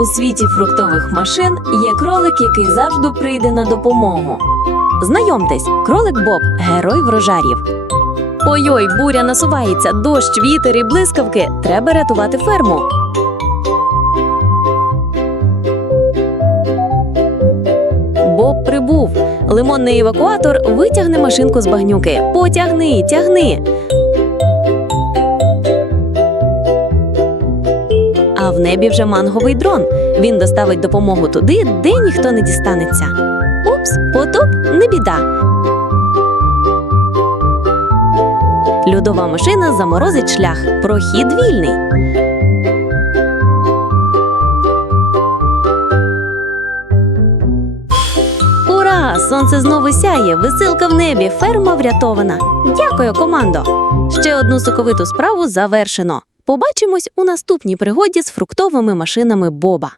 У світі фруктових машин є кролик, який завжди прийде на допомогу. Знайомтесь, кролик Боб, герой врожарів. Ой-ой, буря насувається, дощ, вітер і блискавки. Треба рятувати ферму. Боб прибув. Лимонний евакуатор витягне машинку з багнюки. Потягни, тягни. А в небі вже манговий дрон. Він доставить допомогу туди, де ніхто не дістанеться. Упс, потоп не біда. Льодова машина заморозить шлях. Прохід вільний. Ура! Сонце знову сяє, веселка в небі, ферма врятована. Дякую, командо! Ще одну соковиту справу завершено. Побачимось у наступній пригоді з фруктовими машинами Боба.